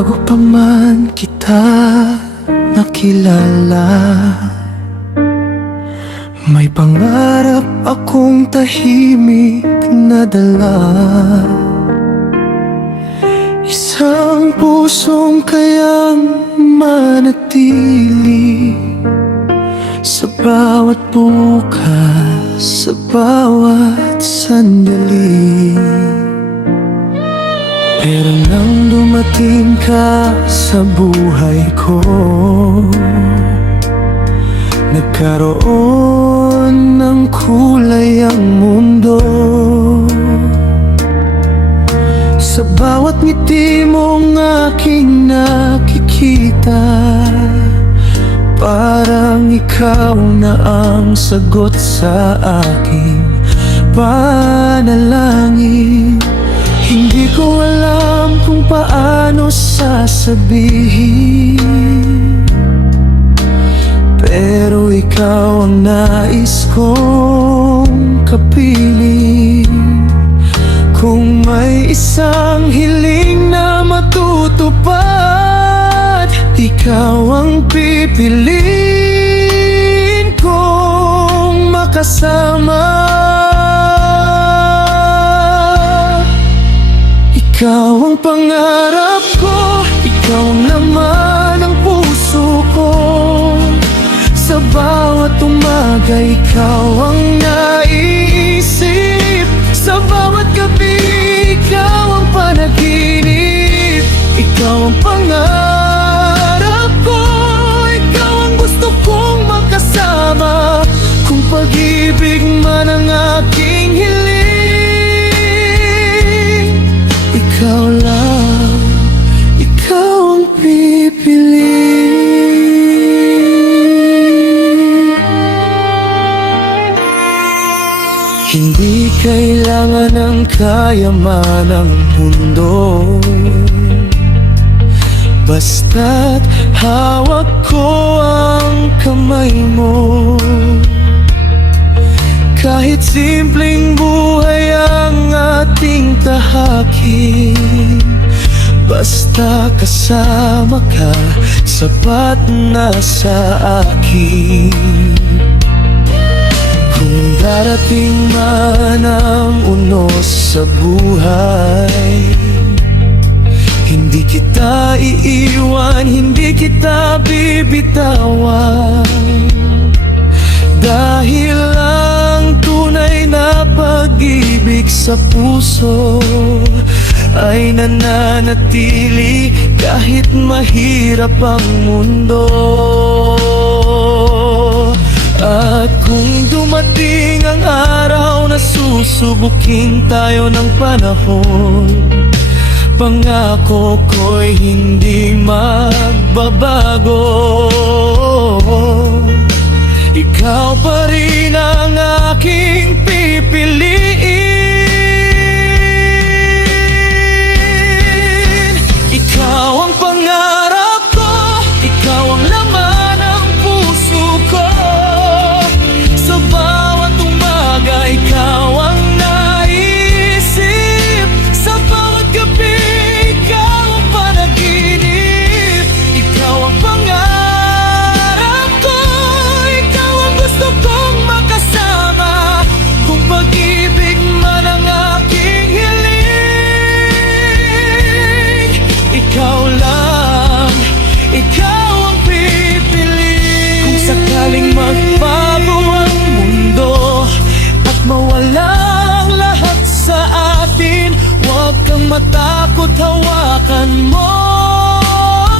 Bago pa man kita nakilala, may pangarap akong tahimik na dala. Isang pusong kayang manatili sa bawat bukas, sa bawat sandali. Pero nang dumating ka sa buhay ko, nagkaroon ng kulay ang mundo. Sa bawat ngiti mong aking nakikita, parang ikaw na ang sagot sa aking panalangin. Hindi ko alam kung paano sasabihin, pero ikaw ang nais kong kapiling. Kung may isang hiling na matutupad, ikaw ang pipiliin kong makasama. Ikaw ang pangarap ko, ikaw ang laman ng puso ko. Sa bawat umaga, ikaw ang naiisip. Sa bawat gabi, ikaw ang panaginip. Ikaw ang pangarap ko, ikaw ang gusto kong makasama. Kung pag-ibig man ang aking hiling, ikaw lang, ikaw ang pipiliin. Hindi kailangan ng kayaman ng mundo, basta't hawak ko ang kamay mo. Kahit simpleng buhay ang ating tahakin, basta kasama ka, sapat na sa akin. Kung darating man ang unos sa buhay, hindi kita iiwan, hindi kita bibitawan. Dahil ang tunay na pag-ibig sa puso ay nananatili kahit mahirap ang mundo. At kung dumating ang araw na susubukin tayo ng panahon, pangako ko'y hindi magbabago. Ikaw pa rin ang aking pipiliin. Ikaw ang pangarap ko, ikaw ang laman ng puso ko. Sa bawat umaga, ikaw ang naisip. Sa bawat gabi, ikaw ang panaginip. Ikaw ang pangarap ko, ikaw ang gusto kong makasama. Kung pag-ibig man ang aking hiling, ikaw lang, ikaw ang pipiliin. Kung sakaling magbago ang mundo at mawala ang lahat sa atin, huwag kang matakot, hawakan mo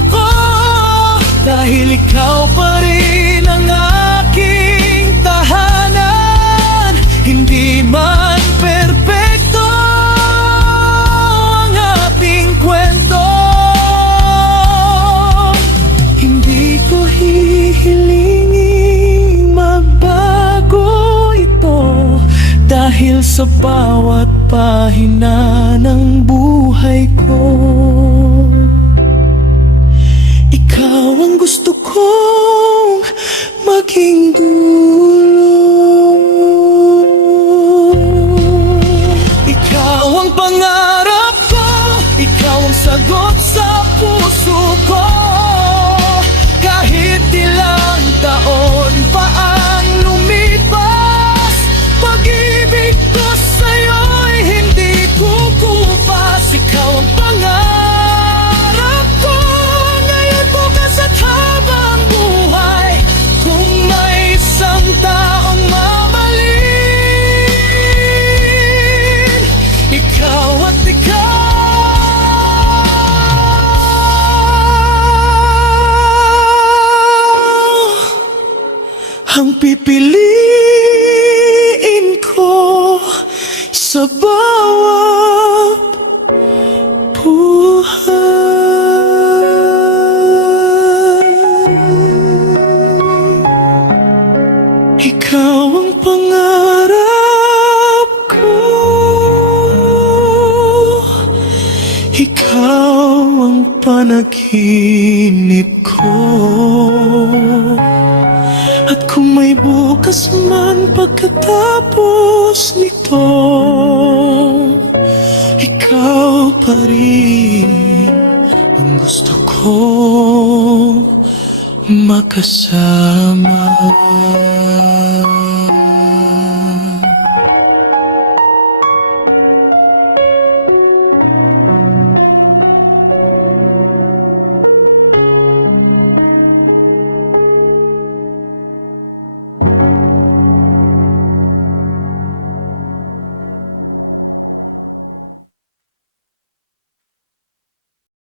ako. Dahil ikaw pa rin ang aking tahanan. Hindi man perpekto ang ating kwento, hindi ko hihilingin magbago ito. Dahil sa bawat pahina ng buhay ko, ikaw ang gusto kong maging dulo. Ikaw ang pangarap ko, ikaw ang sagot sa puso ko. Kahit ilang taon pa ang lumipas, pag-ibig ko sa'yo'y hindi kukupas. Ikaw ang pangarap ko, ngayon, bukas at habang buhay. Kung may isang taong mamahalin, ikaw at ikaw ang pipiliin ko sa bawat buhay. Ikaw ang pangarap ko, ikaw ang panaginip ko. At kung may bukas man pagkatapos nito, ikaw pa rin ang gusto ko makasama.